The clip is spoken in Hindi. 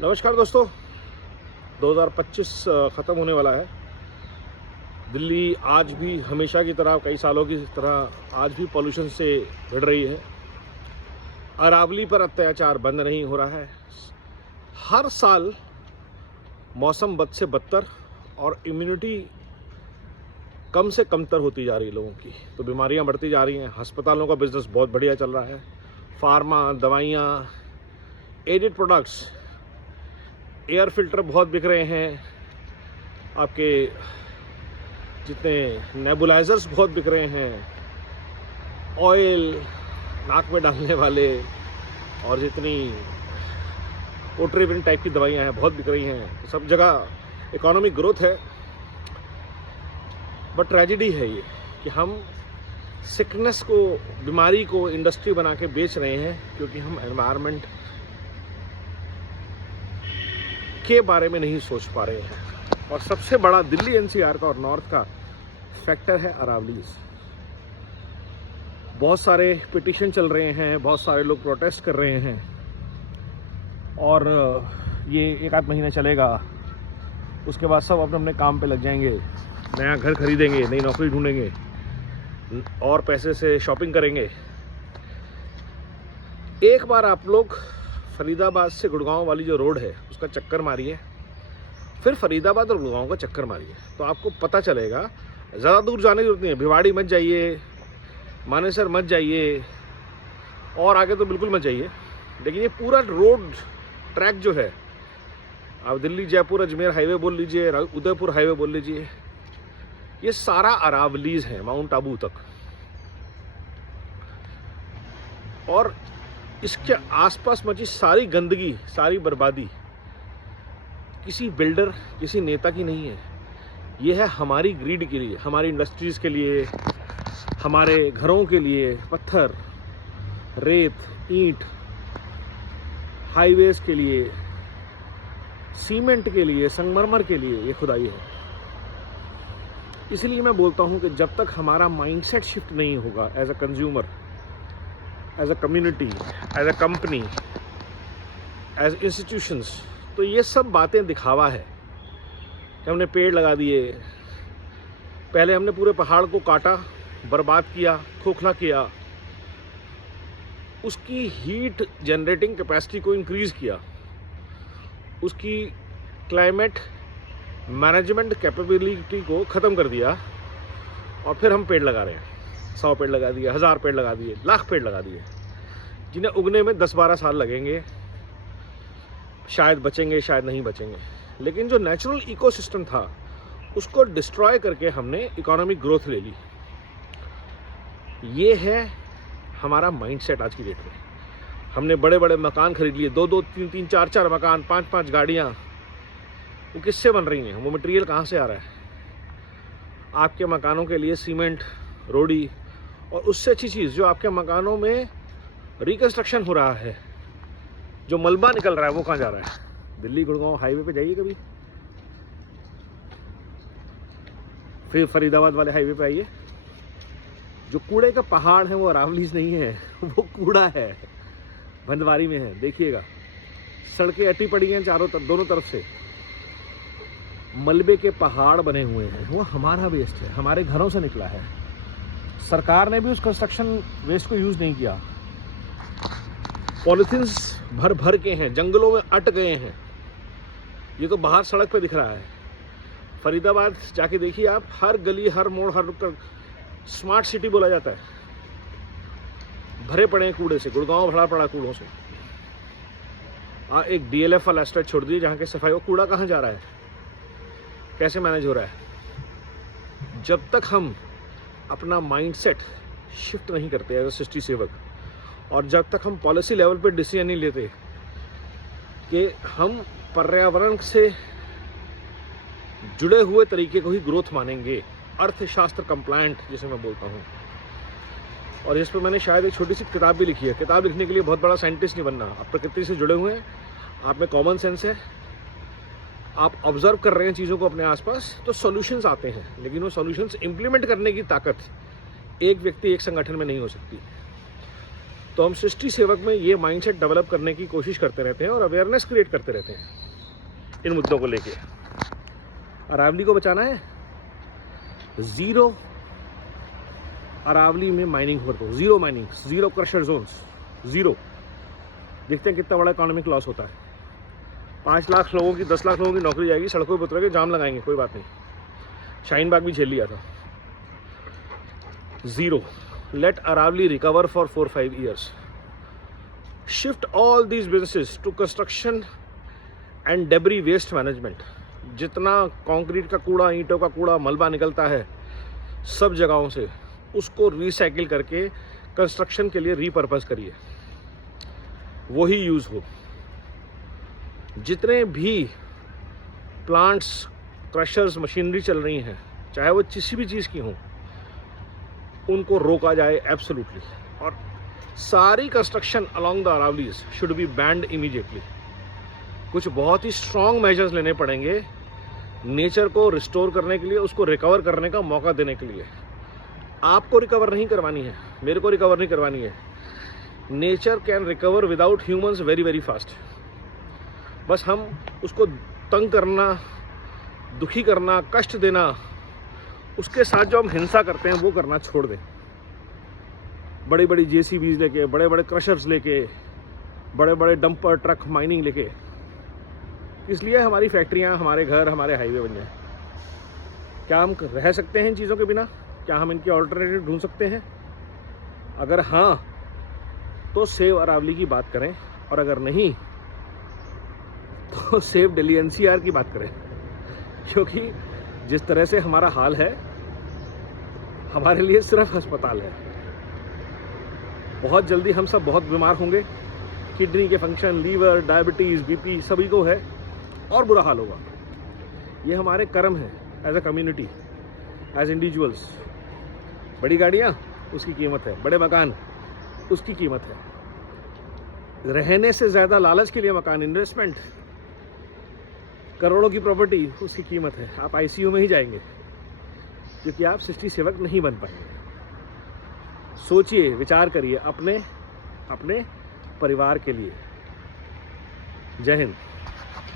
नमस्कार दोस्तों, 2025 ख़त्म होने वाला है। दिल्ली आज भी हमेशा की तरह, कई सालों की तरह आज भी पॉल्यूशन से भिड़ रही है। अरावली पर अत्याचार बंद नहीं हो रहा है। हर साल मौसम बद से बदतर और इम्यूनिटी कम से कमतर होती जा रही है लोगों की, तो बीमारियां बढ़ती जा रही हैं। अस्पतालों का बिजनेस बहुत बढ़िया चल रहा है। फार्मा, दवाइयाँ, एडिड प्रोडक्ट्स, एयर फिल्टर बहुत बिक रहे हैं। आपके जितने नेबुलाइजर्स बहुत बिक रहे हैं, ऑयल नाक में डालने वाले और जितनी ओट्रेविन टाइप की दवाइयाँ हैं बहुत बिक रही हैं। सब जगह इकोनॉमिक ग्रोथ है, बट ट्रेजेडी है ये कि हम सिकनेस को, बीमारी को इंडस्ट्री बना के बेच रहे हैं, क्योंकि हम एनवायरनमेंट के बारे में नहीं सोच पा रहे हैं। और सबसे बड़ा दिल्ली एनसीआर का और नॉर्थ का फैक्टर है अरावलीज। बहुत सारे पिटीशन चल रहे हैं, बहुत सारे लोग प्रोटेस्ट कर रहे हैं, और ये एक आध महीना चलेगा। उसके बाद सब अपने अपने काम पे लग जाएंगे, नया घर खरीदेंगे, नई नौकरी ढूंढेंगे और पैसे से शॉपिंग करेंगे। एक बार आप लोग फरीदाबाद से गुड़गांव वाली जो रोड है उसका चक्कर मारिए, फिर फरीदाबाद और गुड़गांव का चक्कर मारिए, तो आपको पता चलेगा। ज़्यादा दूर जाने की जरूरत नहीं है। भिवाड़ी मत जाइए, मानेसर मत जाइए, और आगे तो बिल्कुल मत जाइए। लेकिन ये पूरा रोड ट्रैक जो है, आप दिल्ली जयपुर अजमेर हाईवे बोल लीजिए, उदयपुर हाईवे बोल लीजिए, ये सारा अरावलीज है माउंट आबू तक। और इसके आसपास मची सारी गंदगी, सारी बर्बादी किसी बिल्डर, किसी नेता की नहीं है। ये है हमारी ग्रीड के लिए, हमारी इंडस्ट्रीज़ के लिए, हमारे घरों के लिए। पत्थर, रेत, ईंट, हाईवेज के लिए, सीमेंट के लिए, संगमरमर के लिए ये खुदाई है। इसलिए मैं बोलता हूँ कि जब तक हमारा माइंडसेट शिफ्ट नहीं होगा as a consumer, as a community, as a company, as institutions, तो ये सब बातें दिखावा है कि हमने पेड़ लगा दिए। पहले हमने पूरे पहाड़ को काटा, बर्बाद किया, खोखला किया, उसकी हीट जनरेटिंग कैपेसिटी को इंक्रीज़ किया, उसकी क्लाइमेट मैनेजमेंट कैपेबिलिटी को ख़त्म कर दिया, और फिर हम पेड़ लगा रहे हैं। 100 पेड़ लगा दिए, 1000 पेड़ लगा दिए, लाख पेड़ लगा दिए, जिन्हें उगने में 10-12 साल लगेंगे। शायद बचेंगे, शायद नहीं बचेंगे। लेकिन जो नेचुरल इकोसिस्टम था उसको डिस्ट्रॉय करके हमने इकोनॉमिक ग्रोथ ले ली। ये है हमारा माइंडसेट आज की डेट में। हमने बड़े बड़े मकान खरीद लिए, 2-2, 3-3, 4-4 मकान, 5-5 गाड़ियाँ। वो किससे बन रही हैं? वो मटेरियल कहाँ से आ रहा है? आपके मकानों के लिए सीमेंट, रोड़ी, और उससे अच्छी चीज़ जो आपके मकानों में रिकंस्ट्रक्शन हो रहा है, जो मलबा निकल रहा है, वो कहाँ जा रहा है? दिल्ली गुड़गांव हाईवे पे जाइए कभी, फिर फरीदाबाद वाले हाईवे पे आइए। जो कूड़े का पहाड़ है वो अरावलीज नहीं है, वो कूड़ा है, भंडवारी में है। देखिएगा, सड़कें अटी पड़ी हैं चारों तरफ, दोनों तरफ से मलबे के पहाड़ बने हुए हैं। वो हमारा वेस्ट है, हमारे घरों से निकला है। सरकार ने भी उस कंस्ट्रक्शन वेस्ट को यूज़ नहीं किया। पॉलिथीन्स भर भर के हैं, जंगलों में अट गए हैं। ये तो बाहर सड़क पे दिख रहा है। फरीदाबाद जाके देखिए आप, हर गली, हर मोड़, हर रुक स्मार्ट सिटी बोला जाता है, भरे पड़े हैं कूड़े से। गुड़गांव भरा पड़ा कूड़ों से। एक DLF वाला एस्टेट छोड़ दिए जहाँ के सफाई, वो कूड़ा कहाँ जा रहा है, कैसे मैनेज हो रहा है? जब तक हम अपना माइंडसेट शिफ्ट नहीं करते एज अ सृष्टि सेवक, और जब तक हम पॉलिसी लेवल पे डिसीजन नहीं लेते कि हम पर्यावरण से जुड़े हुए तरीके को ही ग्रोथ मानेंगे, अर्थशास्त्र कंप्लायंट जिसे मैं बोलता हूँ। और इस पर मैंने शायद एक छोटी सी किताब भी लिखी है। किताब लिखने के लिए बहुत बड़ा साइंटिस्ट नहीं बनना, आप प्रकृति से जुड़े हुए हैं, आप में कॉमन सेंस है, आप ऑब्जर्व कर रहे हैं चीज़ों को अपने आसपास, तो सॉल्यूशंस आते हैं। लेकिन वो सॉल्यूशंस इंप्लीमेंट करने की ताकत एक व्यक्ति, एक संगठन में नहीं हो सकती। तो हम सृष्टि सेवक में ये माइंडसेट डेवलप करने की कोशिश करते रहते हैं और अवेयरनेस क्रिएट करते रहते हैं इन मुद्दों को लेके। अरावली को बचाना है, ज़ीरो अरावली में माइनिंग हो तो zero mining, zero crusher zones, zero. देखते हैं कितना बड़ा इकोनॉमिक लॉस होता है। 5 लाख लोगों की, 10 लाख लोगों की नौकरी जाएगी, सड़कों पर उतरेंगे, जाम लगाएंगे, कोई बात नहीं। शाहीन बाग भी झेल लिया था। Zero. Let Aravali recover for 4-5 years. Shift all these businesses to construction and debris waste management. जितना कंक्रीट का कूड़ा, ईंटों का कूड़ा, मलबा निकलता है सब जगहों से, उसको रिसाइकिल करके कंस्ट्रक्शन के लिए रीपर्पस करिए, वही यूज़ हो। जितने भी प्लांट्स, क्रशर्स, मशीनरी चल रही हैं, चाहे वो किसी भी चीज़ की हों, उनको रोका जाए एब्सोल्युटली। और सारी construction along the Aravallis should be band immediately. कुछ बहुत ही स्ट्रॉन्ग मेजर्स लेने पड़ेंगे नेचर को रिस्टोर करने के लिए, उसको रिकवर करने का मौका देने के लिए। आपको रिकवर नहीं करवानी है, मेरे को रिकवर नहीं करवानी है। Nature can recover without humans very very fast. बस हम उसको तंग करना, दुखी करना, कष्ट देना, उसके साथ जो हम हिंसा करते हैं वो करना छोड़ दें। बड़ी बड़ी JCBs लेके, बड़े बड़े क्रशर्स लेके, बड़े बड़े डंपर ट्रक, माइनिंग लेके, इसलिए हमारी फैक्ट्रियां, हमारे घर, हमारे हाईवे बन जाए। क्या हम रह सकते हैं इन चीज़ों के बिना? क्या हम इनके ऑल्टरनेटिव ढूंढ सकते हैं? अगर हाँ तो सेव अरावली की बात करें, और अगर नहीं तो सेव दिल्ली NCR की बात करें। क्योंकि जिस तरह से हमारा हाल है, हमारे लिए सिर्फ अस्पताल है। बहुत जल्दी हम सब बहुत बीमार होंगे, किडनी के फंक्शन, लीवर, डायबिटीज़, BP सभी को है, और बुरा हाल होगा। ये हमारे कर्म है as a community, as individuals. बड़ी गाड़ियाँ, उसकी कीमत है, बड़े मकान, उसकी कीमत है। रहने से ज़्यादा लालच के लिए मकान, इन्वेस्टमेंट, करोड़ों की प्रॉपर्टी, उसकी कीमत है। आप ICU में ही जाएंगे क्योंकि आप सृष्टि सेवक नहीं बन पाएंगे। सोचिए, विचार करिए अपने परिवार के लिए। जय हिंद।